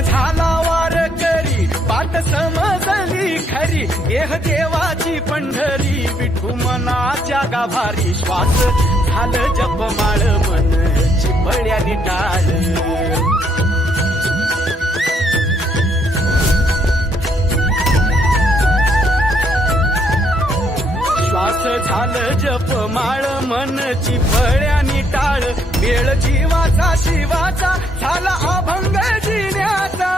झाला वार करी पाठ समजली खरी देह देवाची पंढरी विठू मनाच्या गाभारी श्वास झालं जपमाळ मन चिपळ्यानी टाळ. श्वास झालं जप माळ मनची फळ्यानी टाळ. वेळ जीवाचा शिवाचा झाला अभंग जिण्याचा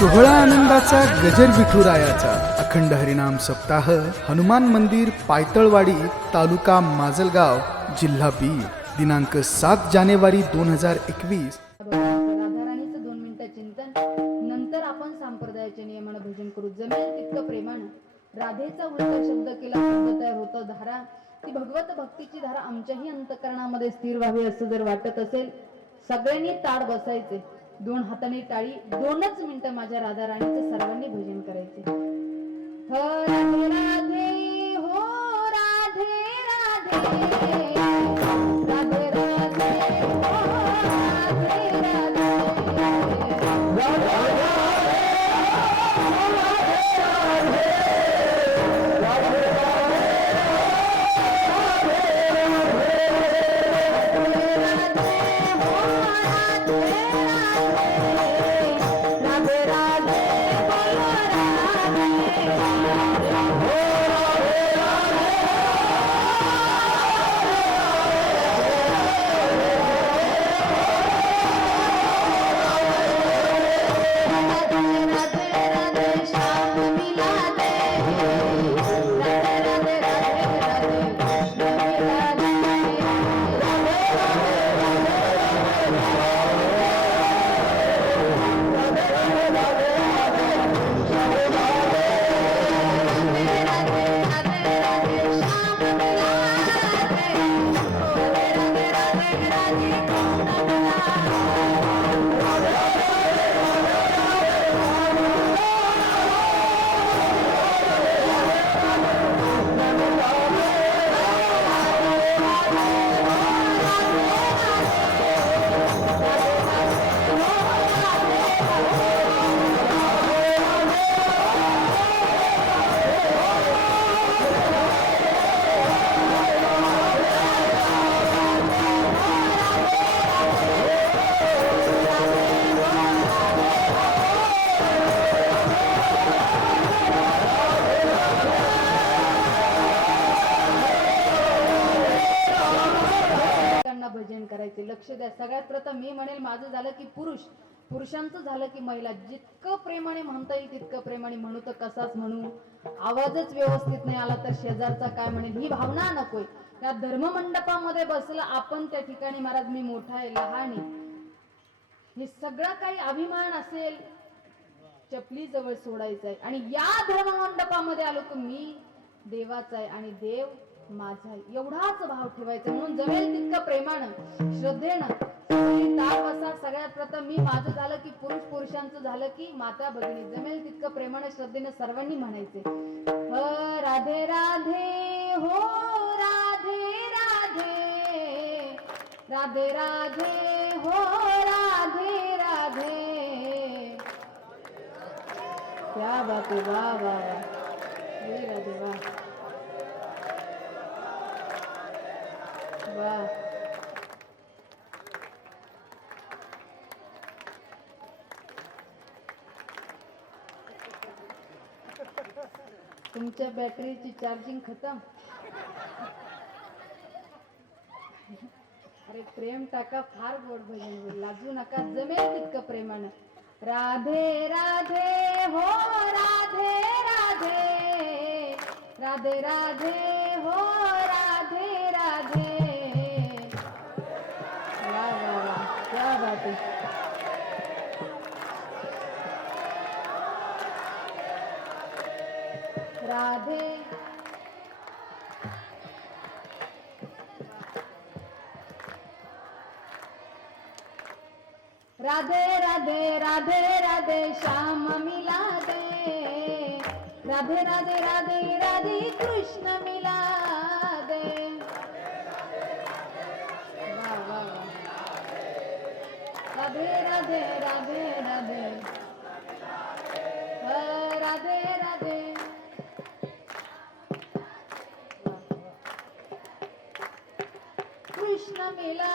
सोहळा आनंदाचा गजर विठुरायाचा अखंड हरिनाम सप्ताह हनुमान मंदिर पायतळवाडी तालुका माजलगाव जिल्हा बीड दिनांक सात जानेवारी दोन हजार एकवीस. दोन मिनिटं चिंतन. नंतर आपण संप्रदायाच्या नियमानं भजन करू. जमेल तितकं प्रेमानं. राधेचा उलटा शब्द केला शब्द तयार होतो धारा. ती भगवत भक्तीची धारा आमच्याही अंतकरणामध्ये स्थिर व्हावी असं जर वाटत असेल सगळ्यांनी ताड बसायचे. दोन हाताने टाळी दोनच मिनिटं माझ्या राधा राणीचं सर्वांनी भजन करायचे. राधे हो राधे राधे. आहे सगळ्यात प्रथम मी म्हणेल माझं झालं की पुरुष. पुरुषांचं झालं की महिला. जितकं प्रेमाने म्हणता येईल तितकं प्रेमाने म्हणू तर कसाच म्हणू? आवाजच व्यवस्थित नाही आला तर शेजारचा काय म्हणेल? ही भावना नकोय. त्या धर्ममंडपामध्ये बसलं आपण त्या ठिकाणी महाराज मी मोठा आहे लहान आहे. हे सगळं काही अभिमान असेल चपली जवळ सोडायचं आहे आणि या धर्ममंडपामध्ये आलो तर मी देवाचा आहे. आणि देव माझा एवढाच भाव ठेवायचा. म्हणून जमेल तितकं प्रेमानं श्रद्धेनं. सगळ्यात प्रथम मी माझं झालं की पुरुष पुरुषांचं झालं की माता भगिनी. जमेल तितकं प्रेमानं श्रद्धेनं सर्वांनी म्हणायचे. राधे राधे हो राधे राधे. राधे राधे हो राधे राधे. क्या बात वा वा वा राधे वा तुमच्या बॅटरीची चार्जिंग खतम. अरे प्रेम टाका फार गोड भजन लाजू नका जमेल तितकं प्रेमानं. राधे राधे हो राधे राधे. राधे राधे हो राधे राधे राधे राधे राधे श्याम मिला दे राधे राधे राधे राधे कृष्ण मिला दे राधे राधे राधे. राधे राधे राधे. कृष्ण मिला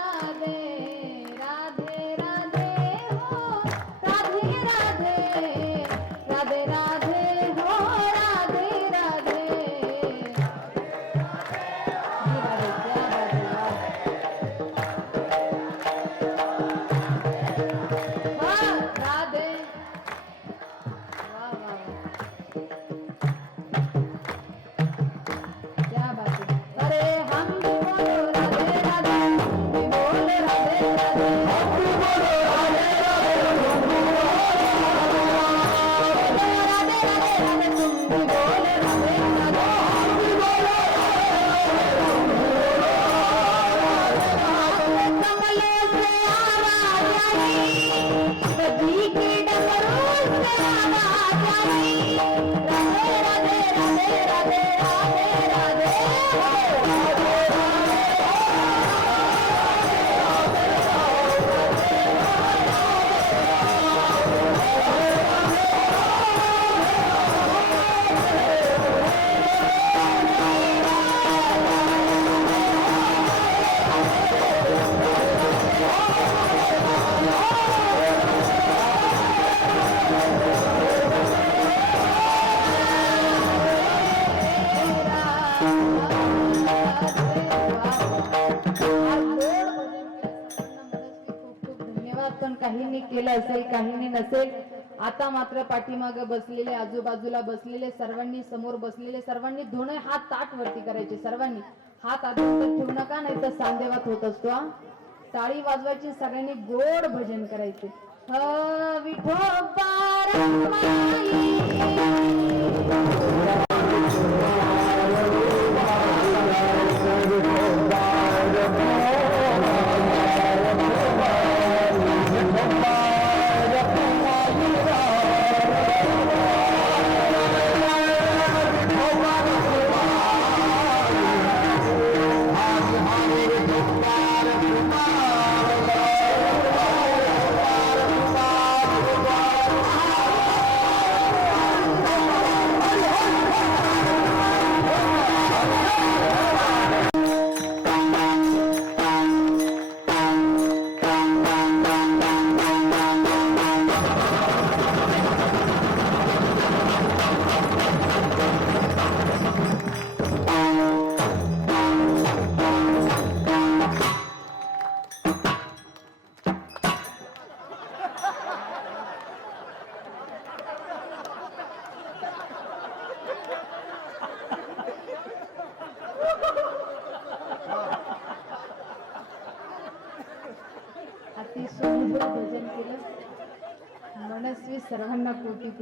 असेल काहींनी नसेल आता मात्र पाठीमाग बसलेले आजूबाजूला बसलेले सर्वांनी समोर बसलेले सर्वांनी दोन्ही हात ताट वरती करायचे सर्वांनी. हात आधी ठेवू नका नाही तर सांदेवात होत असतो ताळी टाळी वाजवायची सगळ्यांनी गोड भजन करायचे. ह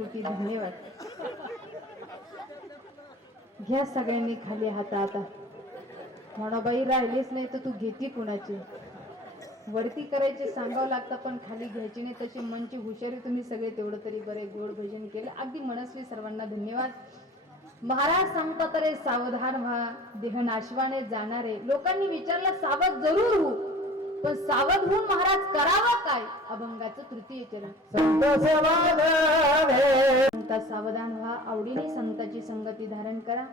सर्वांना कोटी धन्यवाद. घ्या सगळ्यांनी खाली हात आता. म्हणाबाई राहिलीच नाही तर तू घेती कुणाची? वरती करायचे सांगावं लागतं पण खाली घ्यायची नाही तशी मनची हुशारी तुम्ही सगळे तेवढं तरी बरे गोड भजन केलं. अगदी मनस्वी सर्वांना धन्यवाद. महाराज सांगतात रे सावधान व्हा देह नाशवाने जाणारे. लोकांनी विचारलं सावध जरूर हो पण सावध होऊन महाराज करावं काय? अभंगाचं तृतीय चरण. संत सावधान व्हा आवडीने संताची संगती धारण करा.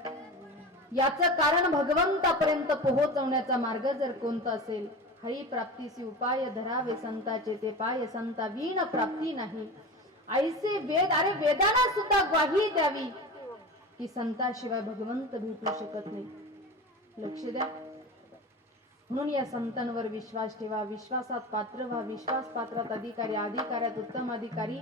याचं कारण भगवंतापर्यंत पोहोचवण्याचा मार्ग जर कोणता असेल हरी प्राप्तीसी उपाय धरावे संताचे ते पाय. संता वीण प्राप्ती नाही. ऐसे वेद अरे वेदांना सुद्धा ग्वाही द्यावी. की संताशिवाय भगवंत भेटू शकत नाही. लक्ष द्या. म्हणून या संतांवर विश्वास ठेवा विश्वासात पात्र व्हा विश्वास पात्रात अधिकारी अधिकाऱ्यात उत्तम अधिकारी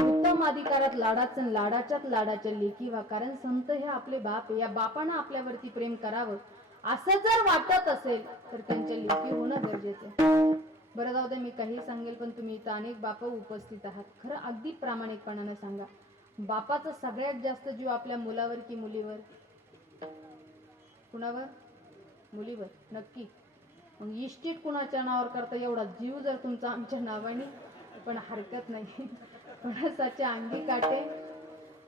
उत्तम अधिकारात लाडाचं लाडाच्यात लाडाच्या लेखी व्हा. कारण संत हे आपले बाप या बापानं आपल्यावरती प्रेम करावं. असं जर वाटत असेल तर त्यांच्या लेखी होणं गरजेचं. बरं जाऊ दे मी काही सांगेल पण तुम्ही इथं अनेक बाप उपस्थित आहात. खरं अगदी प्रामाणिकपणाने सांगा. बापाचा सगळ्यात जास्त जीव आपल्या मुलावर की मुलीवर? कुणावर? मुलीवर. नक्की. मग इष्टिट कुणाच्या नावावर करता एवढा जीव जर तुमचा आमच्या नावाने पण हरकत नाही. फणसाचे अंगी काटे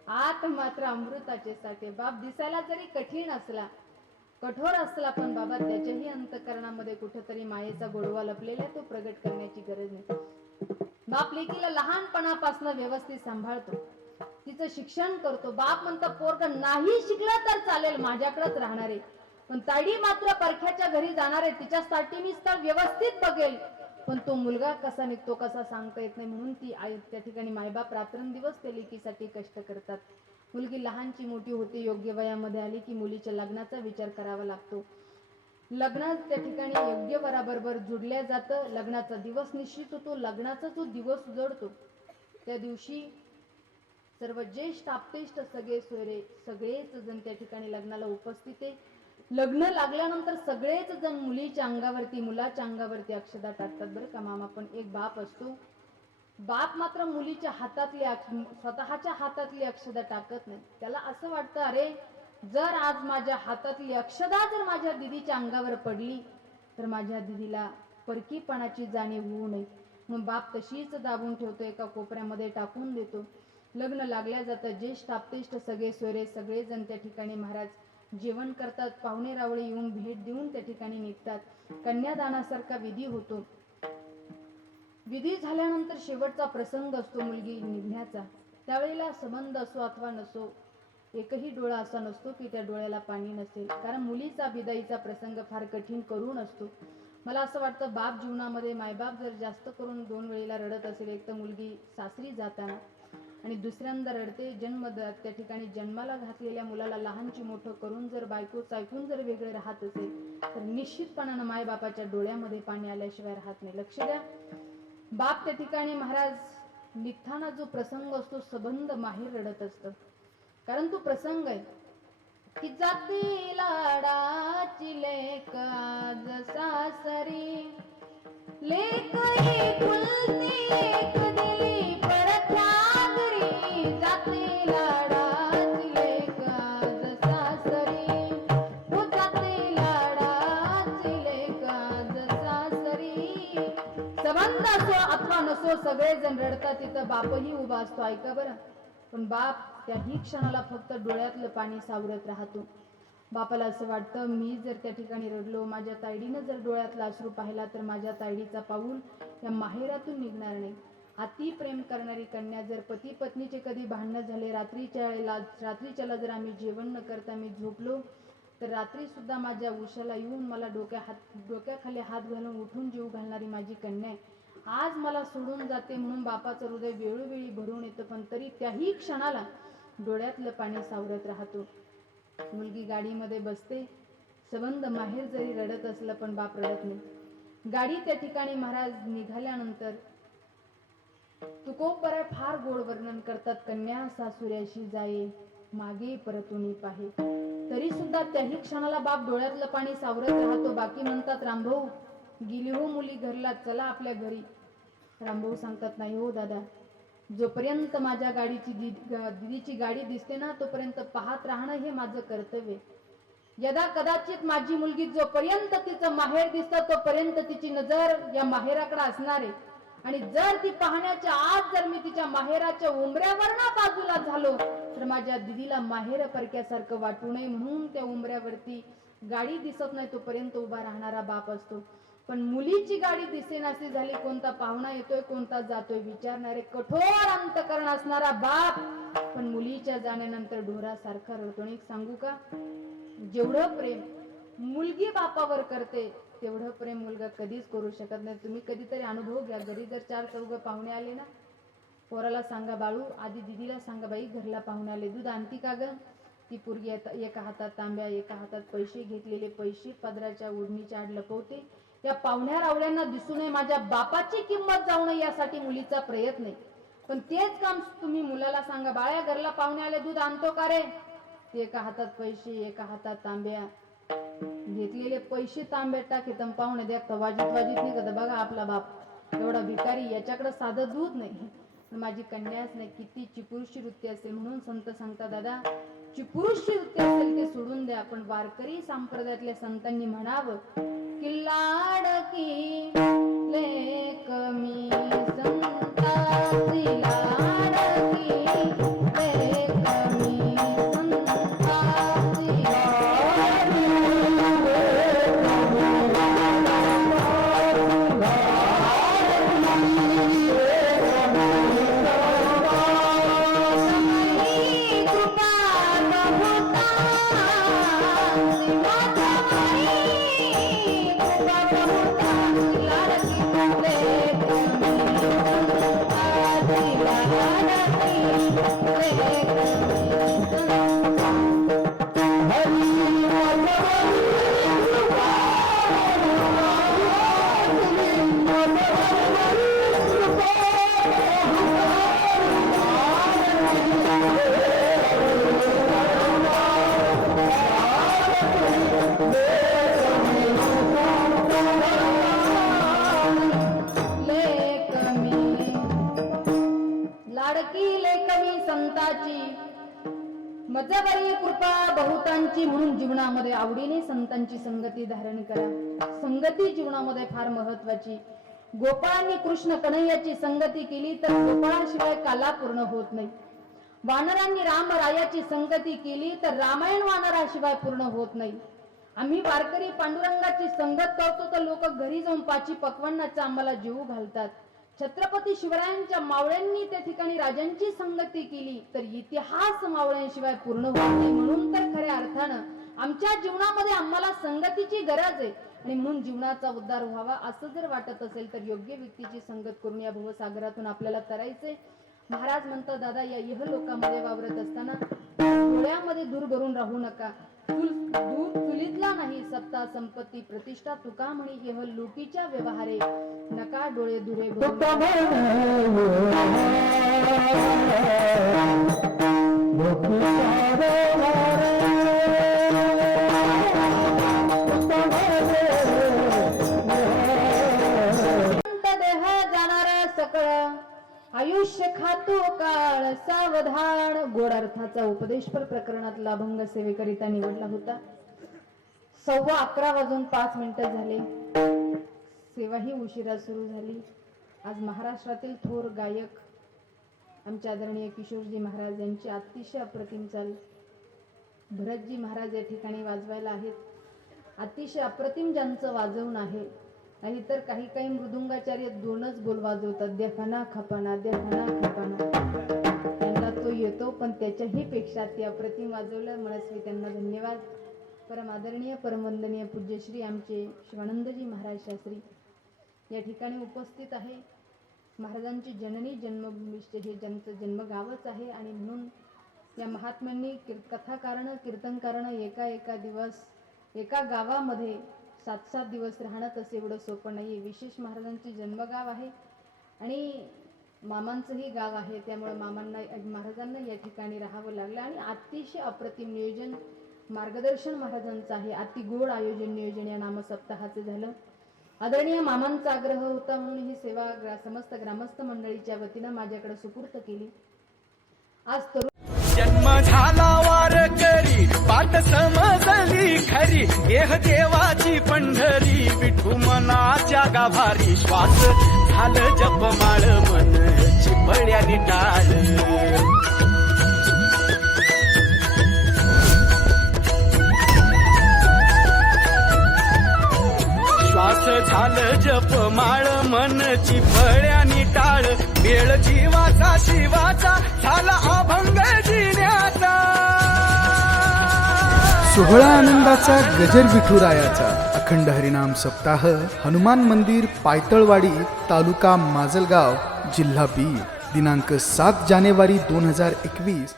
आत मात्र अमृताचे साठे. बाप दिसायला जरी कठीण असला कठोर असला पण बाबा त्याच्याही अंतकरणामध्ये कुठेतरी मायेचा गोडवा लपलेला आहे, तो प्रगट करण्याची गरज नाही. बाप लेकीला लहानपणापासून व्यवस्थित सांभाळतो. तिचं शिक्षण करतो. बाप म्हणतो पोरग नाही शिकलं तर चालेल माझ्याकडेच राहणार आहे. पण ताडी मात्र परख्याच्या घरी जाणार आहे. तिच्यासाठी मी स्थळ व्यवस्थित बघेल. पण तो मुलगा कसा निघतो कसा सांगता येत नाही म्हणून ती आई त्या ठिकाणी मायबाप रात्रंदिवस त्या लेकीसाठी कष्ट करतात. मुलगी लहानची मोठी होते योग्य वयामध्ये आली की मुलीच्या लग्नाचा विचार करावा लागतो. लग्न त्या ठिकाणी योग्य वराबरोबर जुडल्या जातं. लग्नाचा दिवस निश्चित होतो लग्नाचा जो दिवस उजडतो त्या दिवशी सर्व ज्येष्ठ आपतेष्ट सगळे सोयरे सगळेच जण त्या ठिकाणी लग्नाला उपस्थित आहे. लग्न लागल्यानंतर सगळेच जण मुलीच्या अंगावरती मुलाच्या अंगावरती अक्षदा टाकतात बरं का मामा. पण एक बाप असतो. बाप मात्र मुलीच्या हातातली अक्ष- स्वतःच्या हातातली अक्षदा टाकत नाही. त्याला असं वाटतं अरे जर आज माझ्या हातातली अक्षदा जर माझ्या दिदीच्या अंगावर पडली तर माझ्या दिदीला परकीपणाची जाणीव होऊ नये. मग बाप तशीच दाबून ठेवतो एका कोपऱ्यामध्ये टाकून देतो. लग्न लागल्या जातं ज्येष्ठ आपतेष्ट सगळे सोयरे सगळेजण त्या ठिकाणी महाराज जेवण करतात पाहुणे रावळे येऊन भेट देऊन त्या ठिकाणी निघतात. कन्यादानासारखा विधी होतो. विधी झाल्यानंतर शेवटचा प्रसंग असतो मुलगी निघण्याचा. त्यावेळेला संबंध असो अथवा नसो एकही डोळा असा नसतो की त्या डोळ्याला पाणी नसेल. कारण मुलीचा विदाईचा प्रसंग फार कठीण करून असतो. मला असं वाटतं बाप जीवनामध्ये मायबाप जर जास्त करून दोन वेळेला रडत असेल एक तर मुलगी सासरी जाताना आणि दुसऱ्यांदा रडते जन्म त्या ठिकाणी जन्माला घातलेल्या मुलाला लहानची मोठं करून जर बायको चायकून जर वेगळे राहत असेल तर निश्चितपणानं मायबापाच्या डोळ्यामध्ये पाणी आल्याशिवाय राहत नाही. लक्ष द्या. बाप त्या ठिकाणी महाराज निघताना जो प्रसंग असतो सबंध माहेर रडत असतं. कारण तो प्रसंग आहे की जाती लाडाची लेक सासरी. लेक ही फुलती एक दिली अथवा सगळेजण रडतात तिथं. बापही उभा असतो ऐका बरं. पण बाप त्याही क्षणाला फक्त डोळ्यातलं पाणी सावरत राहतो. बापाला असं वाटतं मी जर त्या ठिकाणी रडलो माझ्या तायडीनं जर डोळ्यातला अश्रू पाहिला तर माझ्या तायडीचा पाऊल या माहेरातून निघणार नाही. अति प्रेम करणारी कन्या जर पती पत्नीचे कधी भांडणं झाले रात्रीच्या वेळेला रात्रीच्याला जर आम्ही जेवण न करता मी झोपलो तर रात्री सुद्धा माझ्या उशाला येऊन मला डोक्या हात डोक्याखाली हात घालून उठून जीव घालणारी माझी कन्या आहे. आज मला सोडून जाते म्हणून बापाचं हृदय वेळोवेळी भरून येतं पण तरी त्याही क्षणाला डोळ्यातलं पाणी सावरत राहतो. मुलगी गाडीमध्ये बसते. सबंध माहेर जरी रडत असलं पण बाप रडत नाही. गाडी त्या ठिकाणी महाराज निघाल्यानंतर तुकोपरा फार गोड वर्णन करतात. कन्या सासुऱ्याशी जाये मागे परतुनी पाहे तरी सुद्धा त्याही क्षणाला बाप डोळ्यातलं पाणी सावरत राहतो. बाकी म्हणतात रामभाऊ गेली हो मुली घरला चला आपल्या घरी. रामभाऊ सांगतात नाही हो दादा. जोपर्यंत माझ्या गाडीची दिदीची गाडी दिसते ना तोपर्यंत पाहत राहणं हे माझं कर्तव्य यदा कदाचित माझी मुलगी जोपर्यंत तिचं माहेर दिसतं तोपर्यंत तिची नजर या माहेराकडे असणार आहे. आणि जर ती पाहण्याच्या आज जर मी तिच्या माहेराच्या उंबऱ्यावर ना बाजूला झालो तर माझ्या दिदीला माहेर परक्यासारखं वाटू नये म्हणून त्या उंबऱ्यावरती गाडी दिसत नाही तोपर्यंत उभा राहणारा बाप असतो. पण मुलीची गाडी दिसेनाशी झाली कोणता पाहुणा येतोय कोणता जातोय विचारणारे कठोर अंतकरण असणारा बाप. पण मुलीच्या जाण्यानंतर ढोरासारखा रडतो एक सांगू का? जेवढं प्रेम मुलगी बापावर करते तेवढं प्रेम मुलगा कधीच करू शकत नाही. तुम्ही कधीतरी अनुभव घ्या. घरी जर चार चौघ पाहुणे आले ना पोराला सांगा बाळू आधी दिदीला सांगा बाई घरला पाहुणे आले. दूध आणती का ग? ती पोरगी एका हातात तांब्या एका हातात पैसे घेतलेले. पैसे पदराच्या ओढणीच्या आड लपवते. त्या पाहुण्या रावळ्यांना दिसू नये माझ्या बापाची किंमत जाऊ नये यासाठी मुलीचा प्रयत्न आहे. पण तेच काम तुम्ही मुलाला सांगा बाळ्या घरला पाहुणे आले दूध आणतो का रे? एका हातात पैसे एका हातात तांब्या. घेतलेले पैसे तांब्यात टाके तर पाहुणे देखता वाजित नाही निघत बघा आपला बाप एवढा भिकारी याच्याकडे साधं दूध नाही. पण माझी कन्याच नाही किती चिपुरुषी वृत्ती असेल म्हणून संत सांगता दादा चिपुरुषी वृत्ती असेल ते सोडून द्या पण वारकरी संप्रदायातल्या संतांनी म्हणावं की लाडकी लेक मी संताची संगती जीवनामध्ये फार महत्वाची गोपाळांनी कृष्ण कन्हैयाची संगती केली तर गोपाळाशिवाय काला पूर्ण होत नाही. वानरांनी राम रायाची संगती केली तर रामायण वानराशिवाय पूर्ण होत नाही. आम्ही वारकरी पांडुरंगाची संगत करतो तर लोक घरी जाऊन पाची पकवानाचा आम्हाला जीव घालतात. छत्रपती शिवरायांच्या मावळ्यांनी त्या ठिकाणी राजांची संगती केली तर इतिहास मावळ्यांशिवाय पूर्ण होत नाही. म्हणून तर खऱ्या अर्थानं आमच्या जीवनामध्ये आम्हाला संगतीची गरज आहे. आणि म्हणून जीवनाचा उद्धार व्हावा असं जर वाटत असेल तर योग्य व्यक्तीची संगत करून या भूसागरातून आपल्याला तरायचे महाराज म्हणतात दादा या इह लोकांमध्ये वावरत असताना डोळ्यामध्ये दूर भरून राहू नका. दूर चुलीतला नाही सत्ता संपत्ती प्रतिष्ठा तुका म्हणे इह लुटीच्या व्यवहारे. नका डोळे दुरे भरून आयुष्य खातो काळ सावधान. गोड अर्थाचा उपदेशपर प्रकरणातला अभंग सेवेकरिता निवडला होता. सव्वा अकरा वाजून पाच मिनिटं झाले. सेवाही उशिरा सुरू झाली. आज महाराष्ट्रातील थोर गायक आमचे आदरणीय किशोरजी महाराज यांची अतिशय अप्रतिम चाल. भरतजी महाराज या ठिकाणी वाजवायला आहेत. अतिशय अप्रतिम ज्यांचं वाजवून आहे नाहीतर काही काही मृदुंगाचार्य दोनच बोल वाजवतात देखाना खपाना देखाना खपाना. त्यांना तो येतो पण त्याच्याही पेक्षा ते अप्रतिम वाजवलं. मनस्वी त्यांना धन्यवाद. परमादरणीय परमवंदनीय पूज्यश्री आमचे शिवानंदजी महाराज शास्त्री या ठिकाणी उपस्थित आहे. महाराजांची जननी जन्मभूमीचे हे ज्यांचं जन्मगावच आहे आणि म्हणून या महात्म्यांनी कीर कथाकारणं कीर्तनकारणं एका एका दिवस एका गावामध्ये सात सात दिवस राहणं तसं एवढं सोपं नाही विशेष महाराजांचे जन्मगाव आहे आणि मामांचंही गाव आहे. त्यामुळे मामांना महाराजांना या ठिकाणी राहावं लागलं आणि अतिशय अप्रतिम नियोजन मार्गदर्शन महाराजांचं आहे. अति गोड आयोजन नियोजन या नामसप्ताहाचं झालं. आदरणीय मामांचा आग्रह होता म्हणून ही सेवा ग्रा- समस्त ग्रामस्थ मंडळीच्या वतीनं माझ्याकडे सुपूर्त केली. आज तरुण जन्म झाला वार करी पाठ समजली खरी देह देवाची पंढरी विठू मनाच्या गाभारी श्वास झालं जपमाळ मन चिपळ्या टाळ. श्वास झालं जपमाळ मन चिपळ्याने टाळ. वेळ जीवाचा शिवाचा झाला अभंग जिन्याचा. सोहळा आनंदाचा गजर विठुरायाचा. अखंड हरिनाम सप्ताह हनुमान मंदिर पायतळवाडी तालुका माजलगाव जिल्हा बी. दिनांक सात जानेवारी दोन हजार एकवीस.